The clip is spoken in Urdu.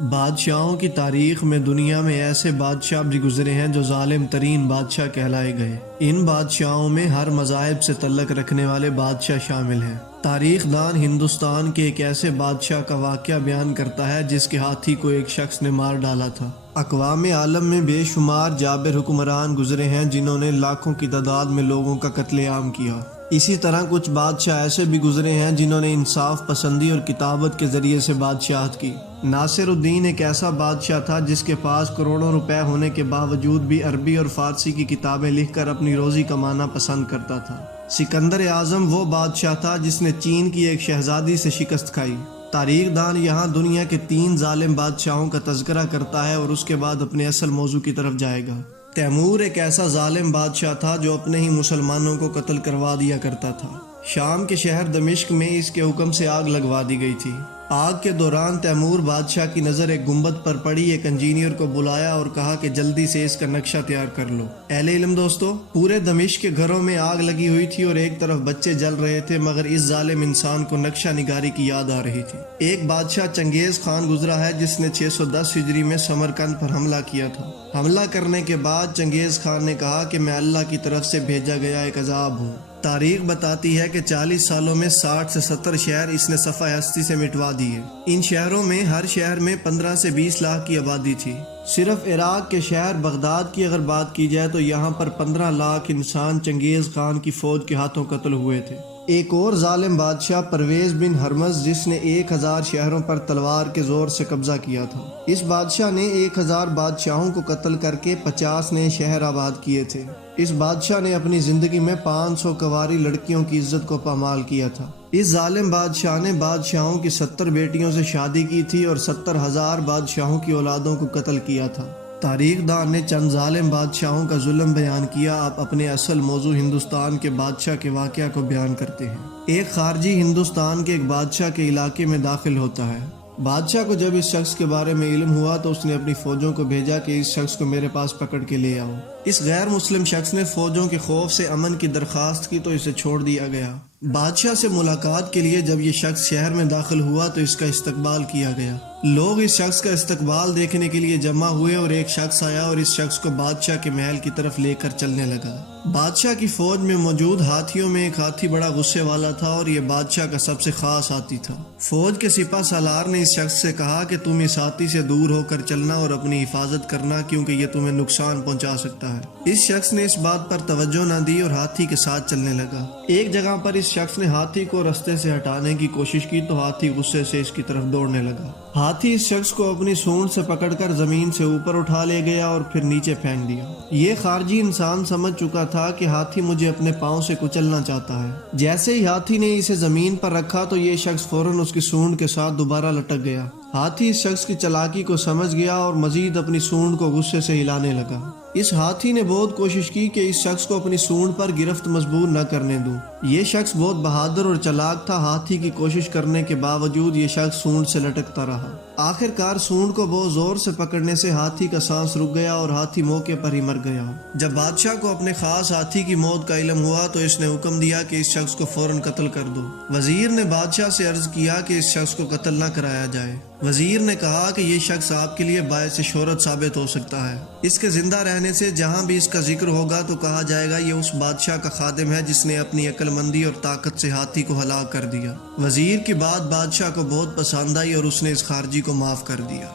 بادشاہوں کی تاریخ میں دنیا میں ایسے بادشاہ بھی گزرے ہیں جو ظالم ترین بادشاہ کہلائے گئے۔ ان بادشاہوں میں ہر مذاہب سے تعلق رکھنے والے بادشاہ شامل ہیں۔ تاریخ دان ہندوستان کے ایک ایسے بادشاہ کا واقعہ بیان کرتا ہے جس کے ہاتھی کو ایک شخص نے مار ڈالا تھا۔ اقوام عالم میں بے شمار جابر حکمران گزرے ہیں جنہوں نے لاکھوں کی تعداد میں لوگوں کا قتل عام کیا۔ اسی طرح کچھ بادشاہ ایسے بھی گزرے ہیں جنہوں نے انصاف پسندی اور کتابت کے ذریعے سے بادشاہت کی۔ ناصر الدین ایک ایسا بادشاہ تھا جس کے پاس کروڑوں روپے ہونے کے باوجود بھی عربی اور فارسی کی کتابیں لکھ کر اپنی روزی کمانا پسند کرتا تھا۔ سکندر اعظم وہ بادشاہ تھا جس نے چین کی ایک شہزادی سے شکست کھائی۔ تاریخ دان یہاں دنیا کے 3 ظالم بادشاہوں کا تذکرہ کرتا ہے اور اس کے بعد اپنے اصل موضوع کی طرف جائے گا۔ تیمور ایک ایسا ظالم بادشاہ تھا جو اپنے ہی مسلمانوں کو قتل کروا دیا کرتا تھا۔ شام کے شہر دمشق میں اس کے حکم سے آگ لگوا دی گئی تھی۔ آگ کے دوران تیمور بادشاہ کی نظر ایک گنبد پر پڑی۔ ایک انجینئر کو بلایا اور کہا کہ جلدی سے اس کا نقشہ تیار کر لو۔ اہل علم دوستو، پورے دمشق کے گھروں میں آگ لگی ہوئی تھی اور ایک طرف بچے جل رہے تھے، مگر اس ظالم انسان کو نقشہ نگاری کی یاد آ رہی تھی۔ ایک بادشاہ چنگیز خان گزرا ہے جس نے 610 ہجری میں سمرقند پر حملہ کیا تھا۔ حملہ کرنے کے بعد چنگیز خان نے کہا کہ میں اللہ کی طرف سے بھیجا گیا ایک عذاب ہوں۔ تاریخ بتاتی ہے کہ 40 سالوں میں 60 سے 70 شہر اس نے صفحہ ہستی سے مٹوا دیے۔ ان شہروں میں ہر شہر میں 15 سے 20 لاکھ کی آبادی تھی۔ صرف عراق کے شہر بغداد کی اگر بات کی جائے تو یہاں پر 15 لاکھ انسان چنگیز خان کی فوج کے ہاتھوں قتل ہوئے تھے۔ ایک اور ظالم بادشاہ پرویز بن ہرمز جس نے 1000 شہروں پر تلوار کے زور سے قبضہ کیا تھا۔ اس بادشاہ نے 1000 بادشاہوں کو قتل کر کے 50 نئے شہر آباد کیے تھے۔ اس بادشاہ نے اپنی زندگی میں 500 کنواری لڑکیوں کی عزت کو پامال کیا تھا۔ اس ظالم بادشاہ نے بادشاہوں کی 70 بیٹیوں سے شادی کی تھی اور 70,000 بادشاہوں کی اولادوں کو قتل کیا تھا۔ تاریخ دان نے چند ظالم بادشاہوں کا ظلم بیان کیا۔ آپ اپنے اصل موضوع ہندوستان کے بادشاہ کے واقعہ کو بیان کرتے ہیں۔ ایک خارجی ہندوستان کے ایک بادشاہ کے علاقے میں داخل ہوتا ہے۔ بادشاہ کو جب اس شخص کے بارے میں علم ہوا تو اس نے اپنی فوجوں کو بھیجا کہ اس شخص کو میرے پاس پکڑ کے لے آؤ۔ اس غیر مسلم شخص نے فوجوں کے خوف سے امن کی درخواست کی تو اسے چھوڑ دیا گیا۔ بادشاہ سے ملاقات کے لیے جب یہ شخص شہر میں داخل ہوا تو اس کا استقبال کیا گیا۔ لوگ اس شخص کا استقبال دیکھنے کے لیے جمع ہوئے اور ایک شخص آیا اور اس شخص کو بادشاہ کے محل کی طرف لے کر چلنے لگا۔ بادشاہ کی فوج میں موجود ہاتھیوں میں ایک ہاتھی بڑا غصے والا تھا اور یہ بادشاہ کا سب سے خاص ہاتھی تھا۔ فوج کے سپہ سالار نے اس شخص سے کہا کہ تم اس ہاتھی سے دور ہو کر چلنا اور اپنی حفاظت کرنا کیونکہ یہ تمہیں نقصان پہنچا سکتا ہے۔ اس شخص نے اس بات پر توجہ نہ دی اور ہاتھی کے ساتھ چلنے لگا۔ ایک جگہ پر اس شخص نے ہاتھی کو رستے سے ہٹانے کی کوشش کی تو ہاتھی غصے سے اس کی طرف دوڑنے لگا۔ ہاتھی اس شخص کو اپنی سونڈ سے پکڑ کر زمین سے اوپر اٹھا لے گیا اور پھر نیچے پھینک دیا۔ یہ خارجی انسان سمجھ چکا تھا کہ ہاتھی مجھے اپنے پاؤں سے کچلنا چاہتا ہے۔ جیسے ہی ہاتھی نے اسے زمین پر رکھا تو یہ شخص فوراً اس کی سونڈ کے ساتھ دوبارہ لٹک گیا۔ ہاتھی اس شخص کی چالاکی کو سمجھ گیا اور مزید اپنی سونڈ کو غصے سے ہلانے لگا۔ اس ہاتھی نے بہت کوشش کی کہ اس شخص کو اپنی سونڈ پر گرفت مجبور نہ کرنے دوں۔ یہ شخص بہت بہادر اور چالاک تھا۔ ہاتھی کی کوشش کرنے کے باوجود یہ شخص سونڈ سے لٹکتا رہا۔ آخر کار سونڈ کو بہت زور سے پکڑنے سے ہاتھی کا سانس رک گیا اور ہاتھی موقع پر ہی مر گیا۔ جب بادشاہ کو اپنے خاص ہاتھی کی موت کا علم ہوا تو اس نے حکم دیا کہ اس شخص کو فوراً قتل کر دو۔ وزیر نے بادشاہ سے عرض کیا کہ اس شخص کو قتل نہ کرایا جائے۔ وزیر نے کہا کہ یہ شخص آپ کے لیے باعث شہرت ثابت ہو سکتا ہے۔ اس کے زندہ رہنے سے جہاں بھی اس کا ذکر ہوگا تو کہا جائے گا یہ اس بادشاہ کا خادم ہے جس نے اپنی عقل مندی اور طاقت سے ہاتھی کو ہلاک کر دیا۔ وزیر کی بات بادشاہ کو بہت پسند آئی اور اس نے اس خارجی کو معاف کر دیا۔